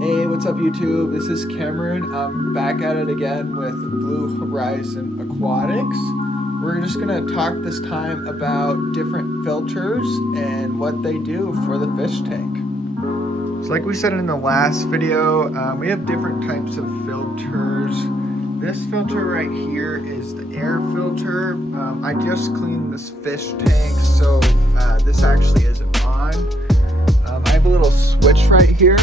Hey, what's up YouTube? This is Cameron. I'm back at it again with Blue Horizon Aquatics. We're just going to talk this time about different filters and what they do for the fish tank. So like we said in the last video, we have different types of filters. This filter right here is the air filter. I just cleaned this fish tank, so this actually isn't on. I have a little switch right here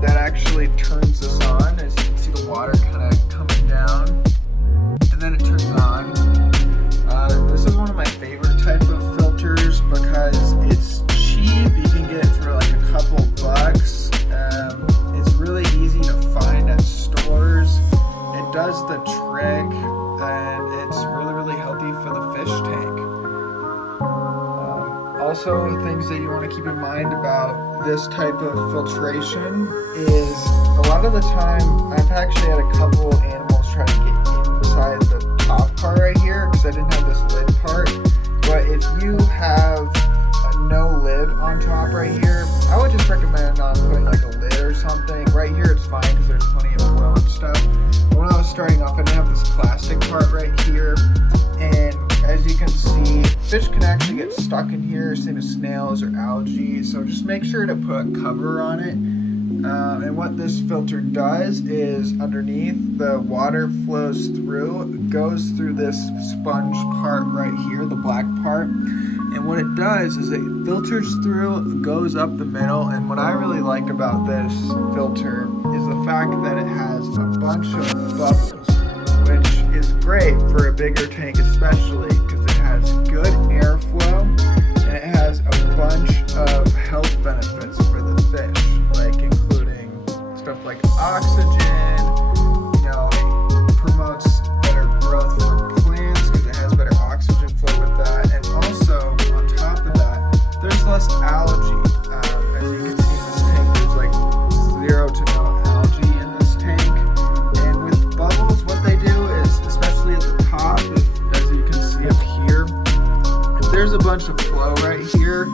that actually turns this on. As you can see, the water kind of coming down, and then it turns on. This is one of my favorite type of filters because it's cheap. You can get it for like a couple bucks. It's really easy to find at stores. It does the trick, and it's really healthy for the fish tank. Also, things that you want to keep in mind about this type of filtration is a lot of the time I've actually had a couple animals try to get inside the top part right here because I didn't have this lid part. But if you have no lid on top right here, I would just recommend not putting like a lid or something. Right here it's fine because there's plenty of oil and stuff. But when I was starting off, I didn't have this plastic part right here, and as you can see, fish can actually get stuck in here, same as snails or algae, so just make sure to put a cover on it. And what this filter does is underneath, the water flows through, goes through this sponge part right here, the black part, and what it does is it filters through, goes up the middle, and what I really like about this filter is the fact that it has a bunch of bubbles, which is great for a bigger tank especially because it has good airflow and it has a bunch of health benefits for the fish, like including stuff like oxygen. It promotes better growth for plants because it has better oxygen flow with that, and also on top of that there's less algae. As you can see in this tank, there's like 0 to no algae in this tank. And with bubbles, what they do is, especially at the top, as you can see up here, if there's a bunch of flow right here,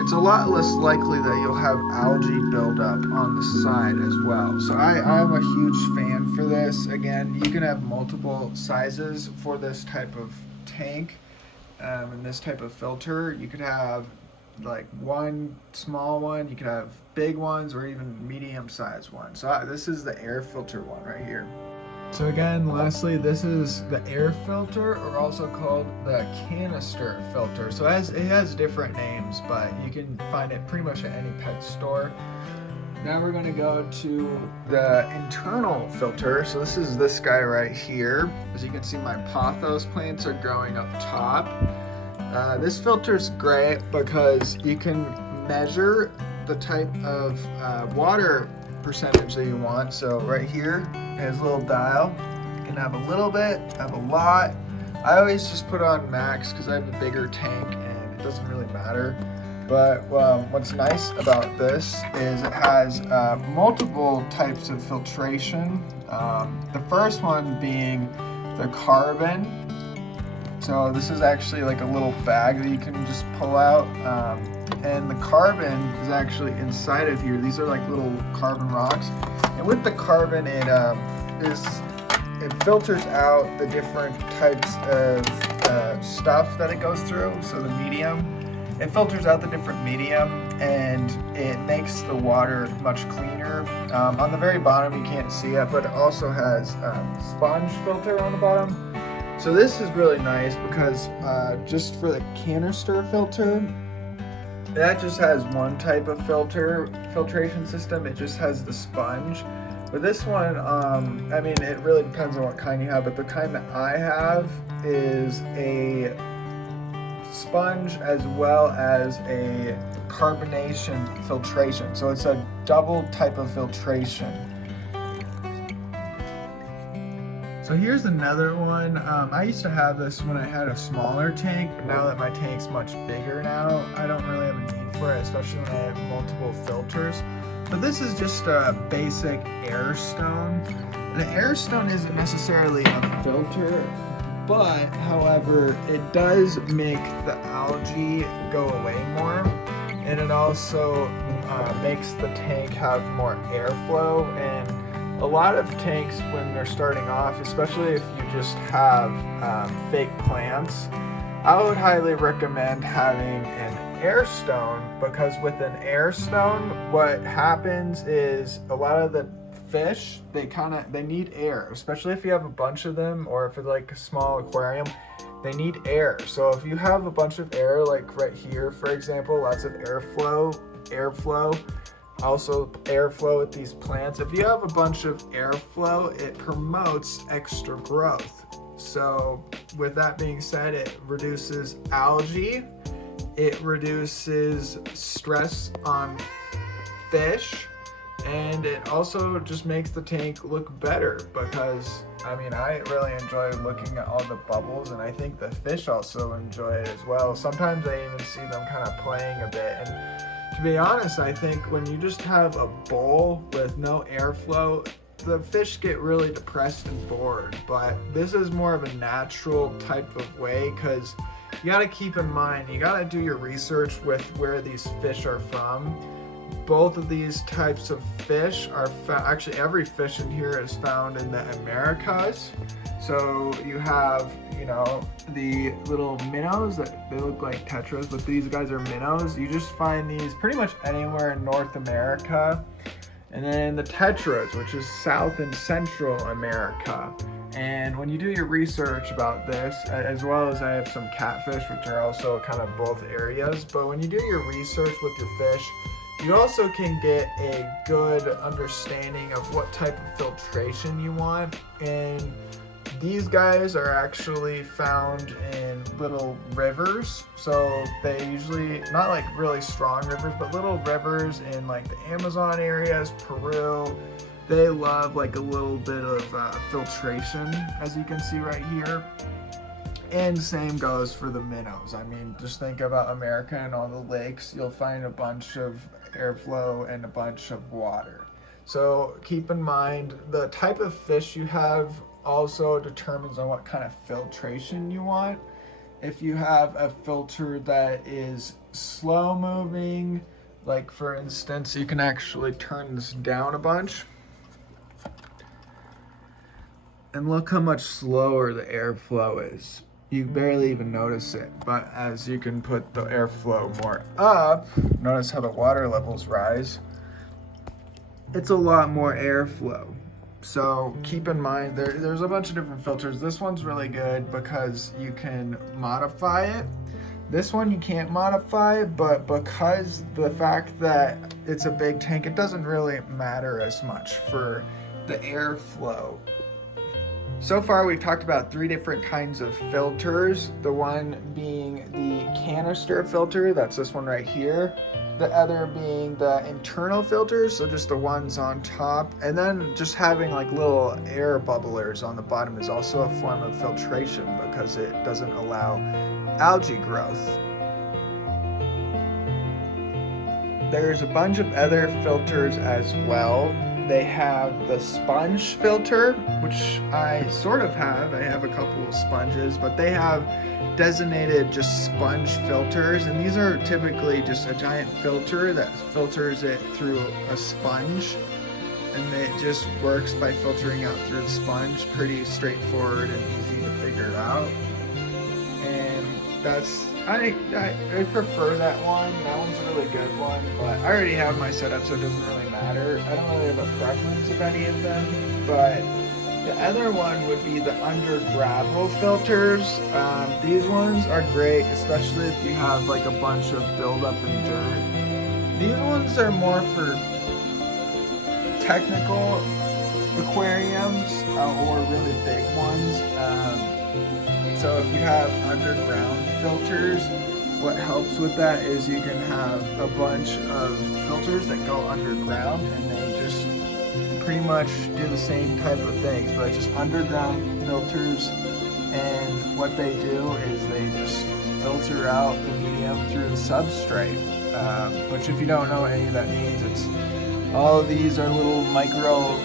it's a lot less likely that you'll have algae buildup on the side as well. So I'm a huge fan for this. Again, you can have multiple sizes for this type of tank and this type of filter. You could have like one small one, you could have big ones, or even medium sized ones. So this is the air filter one right here. So again, lastly, this is the air filter, or also called the canister filter. So it has different names, but you can find it pretty much at any pet store. Now we're going to go to the internal filter. So this is this guy right here. As you can see, my pothos plants are growing up top. This filter is great because you can measure the type of water percentage that you want. So right here is a little dial. You can have a little bit, have a lot. I always just put on max because I have a bigger tank and it doesn't really matter. But what's nice about this is it has multiple types of filtration. The first one being the carbon. So this is actually like a little bag that you can just pull out, and the carbon is actually inside of here. These are like little carbon rocks, and with the carbon, it filters out the different types of stuff that it goes through. So the medium, it filters out the different medium, and it makes the water much cleaner. On the very bottom, you can't see it, but it also has a sponge filter on the bottom. So this is really nice because just for the canister filter, that just has one type of filtration system. It just has the sponge. But this one, I mean, it really depends on what kind you have, but the kind that I have is a sponge as well as a carbonation filtration. So it's a double type of filtration. So here's another one. I used to have this when I had a smaller tank, but now that my tank's much bigger now, I don't really have a need for it, especially when I have multiple filters. But this is just a basic air stone. The air stone isn't necessarily a filter, but however, it does make the algae go away more, and it also makes the tank have more airflow. And a lot of tanks, when they're starting off, especially if you just have fake plants, I would highly recommend having an air stone, because with an air stone, what happens is a lot of the fish, they need air, especially if you have a bunch of them, or if it's like a small aquarium, they need air. So if you have a bunch of air, like right here, for example, lots of airflow, also airflow with these plants. If you have a bunch of airflow, it promotes extra growth. So with that being said, it reduces algae, it reduces stress on fish, and it also just makes the tank look better, because I mean, I really enjoy looking at all the bubbles, and I think the fish also enjoy it as well. Sometimes I even see them kind of playing a bit, and to be honest, I think when you just have a bowl with no airflow, the fish get really depressed and bored. But this is more of a natural type of way, because you got to keep in mind, you got to do your research with where these fish are from. Both of these types of fish are actually, every fish in here is found in the Americas. So you have, you know, the little minnows that they look like tetras, but these guys are minnows. You just find these pretty much anywhere in North America. And then the tetras, which is South and Central America. And when you do your research about this, as well as I have some catfish, which are also kind of both areas, but when you do your research with your fish, you also can get a good understanding of what type of filtration you want. And these guys are actually found in little rivers. So they usually, not like really strong rivers, but little rivers in like the Amazon areas, Peru. They love like a little bit of filtration, as you can see right here. And same goes for the minnows. I mean, just think about America and all the lakes. You'll find a bunch of airflow and a bunch of water. So keep in mind, the type of fish you have also determines on what kind of filtration you want. If you have a filter that is slow moving, like for instance, you can actually turn this down a bunch. And look how much slower the airflow is. You barely even notice it, but as you can put the airflow more up, notice how the water levels rise. It's a lot more airflow. So keep in mind, there's a bunch of different filters. This one's really good because you can modify it. This one you can't modify, but because the fact that it's a big tank, it doesn't really matter as much for the airflow. So far we've talked about 3 different kinds of filters. The one being the canister filter, that's this one right here. The other being the internal filters, so just the ones on top. And then just having like little air bubblers on the bottom is also a form of filtration because it doesn't allow algae growth. There's a bunch of other filters as well. They have the sponge filter, which I sort of have. I have a couple of sponges, but they have designated just sponge filters, and these are typically just a giant filter that filters it through a sponge, and it just works by filtering out through the sponge. Pretty straightforward and easy to figure out. And that's, I prefer that one. That one's a really good one, but I already have my setup, so it doesn't really matter. I don't really have a preference of any of them, but the other one would be the under gravel filters. These ones are great, especially if you have like a bunch of buildup in dirt. These ones are more for technical aquariums or really big ones. So if you have underground filters, what helps with that is you can have a bunch of filters that go underground, and they just pretty much do the same type of things, but just underground filters. And what they do is they just filter out the medium through the substrate, which if you don't know what any of that means, it's all of these are little micro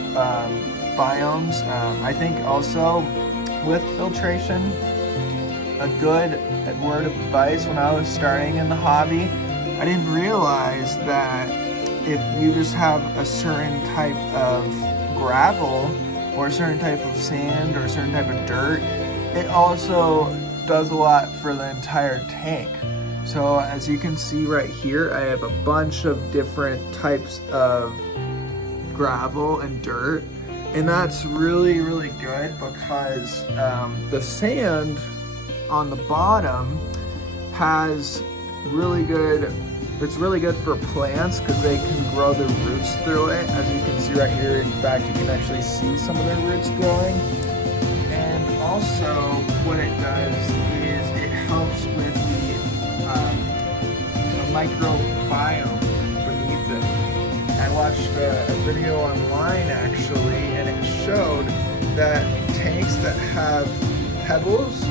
biomes. I think also with filtration, a good word of advice when I was starting in the hobby, I didn't realize that if you just have a certain type of gravel or a certain type of sand or a certain type of dirt, it also does a lot for the entire tank. So as you can see right here, I have a bunch of different types of gravel and dirt, and that's really good because the sand on the bottom has it's really good for plants because they can grow their roots through it. As you can see right here, in fact, you can actually see some of their roots growing. And also what it does is it helps with the microbiome beneath it. I watched a video online actually, and it showed that tanks that have pebbles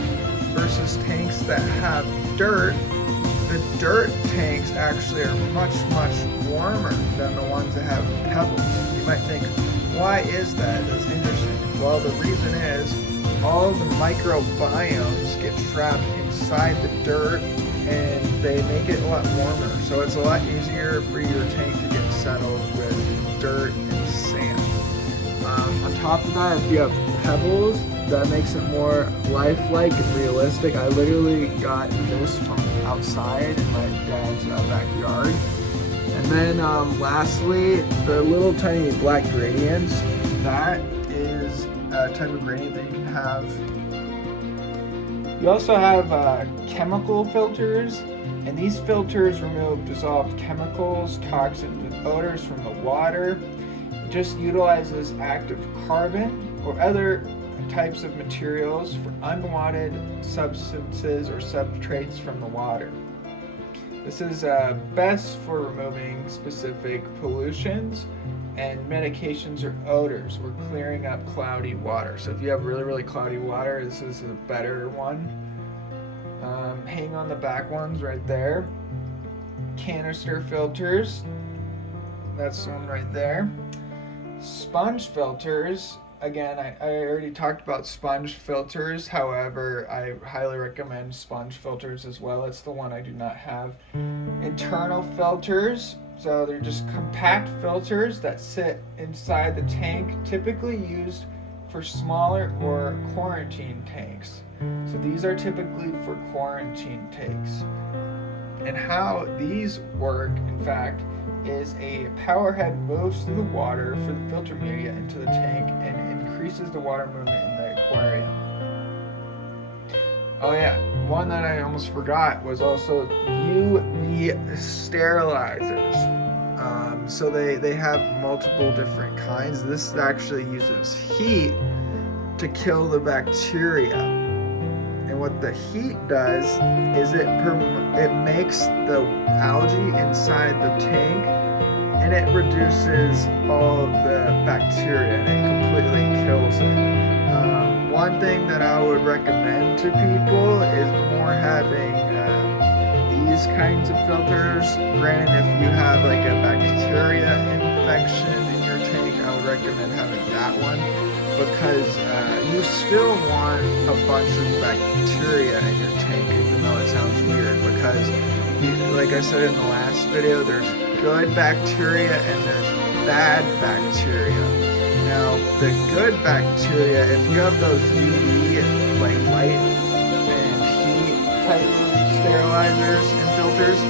versus tanks that have dirt, the dirt tanks actually are much warmer than the ones that have pebbles. You might think, why is that? That's interesting. Well, the reason is all of the microbiomes get trapped inside the dirt and they make it a lot warmer. So it's a lot easier for your tank to get settled with dirt and sand. On top of that, if you have pebbles, that makes it more lifelike and realistic. I literally got this from outside in my dad's backyard. And then lastly, the little tiny black gradients, that is a type of gradient that you can have. You also have chemical filters, and these filters remove dissolved chemicals, toxins, and odors from the water. It just utilizes active carbon or other types of materials for unwanted substances or substrates from the water. This is best for removing specific pollutions and medications or odors or clearing up cloudy water. So if you have really cloudy water, this is a better one. Hang on the back ones right there. Canister filters, that's the one right there. Sponge filters, again, I already talked about sponge filters. However, I highly recommend sponge filters as well. It's the one I do not have. Internal filters, so they're just compact filters that sit inside the tank, typically used for smaller or quarantine tanks. So these are typically for quarantine tanks. And how these work, in fact, is a power head moves through the water for the filter media into the tank and increases the water movement in the aquarium. Oh yeah, one that I almost forgot was also UV sterilizers. So they have multiple different kinds. This actually uses heat to kill the bacteria. And what the heat does is it makes the algae inside the tank, and it reduces all of the bacteria, and it completely kills it. One thing that I would recommend to people is more having these kinds of filters. Granted, if you have like a bacteria infection in your tank, I would recommend having that one, because you still want a bunch of bacteria in your tank, even though it sounds weird, because like I said in the last video, there's good bacteria and there's bad bacteria. Now, the good bacteria, if you have those UV, like light and heat type sterilizers and filters,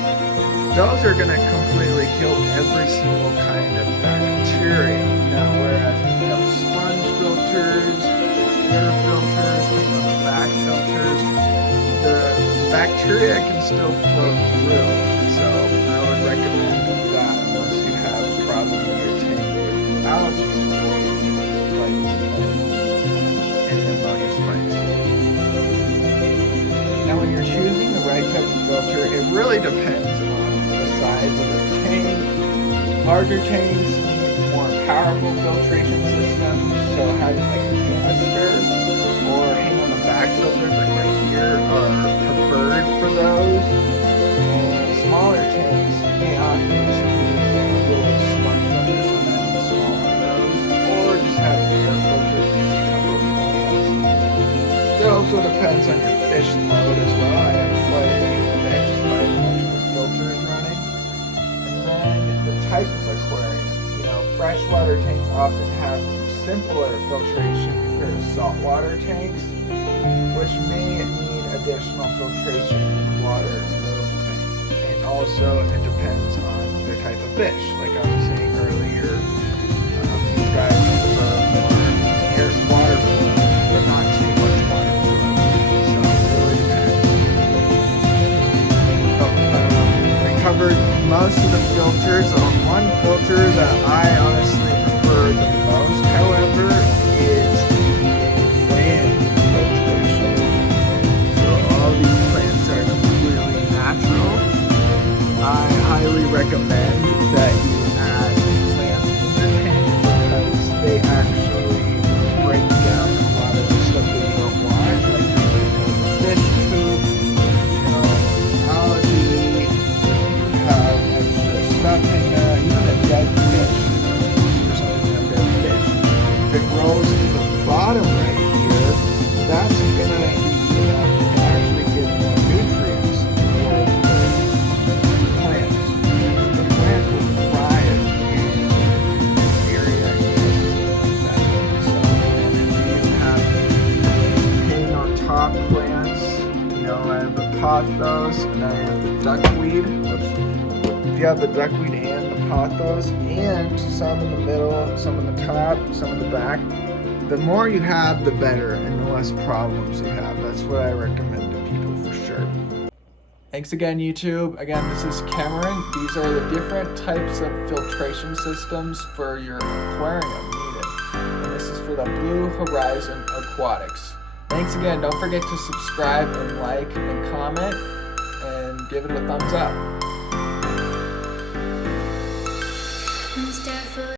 those are going to completely kill every single kind of bacteria. Now, whereas if you have sponge filters, air filters, the back filters, the bacteria can still flow through. So I would recommend that unless you have a problem in your tank with algae spikes and ammonia spikes. Now, when you're choosing the right type of filter, it really depends on the size of the tank. Larger tanks need more powerful filtration systems, so having like a canister or hang on the back filters like right here are preferred for those. And smaller tanks may often just use little sponge filters, so then the small one of those, or just have air filters and a couple of plants. It also depends on your fish load as well. I have quite a few fish, so I have multiple filters running. And then the type of aquarium. You know, freshwater tanks often have simpler filtration compared to saltwater tanks, which may need additional filtration and water in those tanks. And also, it depends on the type of fish. Like I was saying earlier, these guys prefer more air water flow, but not too much water flow. So it really depends. I covered most of the filters. One filter that I honestly prefer the most, however, is the plant filtration. So all these plants are completely natural. I highly recommend that you add plants in your tank because they actually break down a lot of the stuff that you don't want, like fish poop, algae, have extra stuff in there, even a dead fish, or something like dead fish. If it grows to the bottom right here, that's gonna be enough to actually give more nutrients for the plants. The plant will thrive in an area like that. So if you have hanging on top plants, I have the pothos and I have the duckweed. If you have the duckweed and the pothos and some in the middle, some in the top, some in the back, the more you have, the better, and the less problems you have. That's what I recommend to people for sure. Thanks again, YouTube. Again, this is Cameron. These are the different types of filtration systems for your aquarium needed. And this is for the Blue Horizon Aquatics. Thanks again. Don't forget to subscribe and like and comment and give it a thumbs up.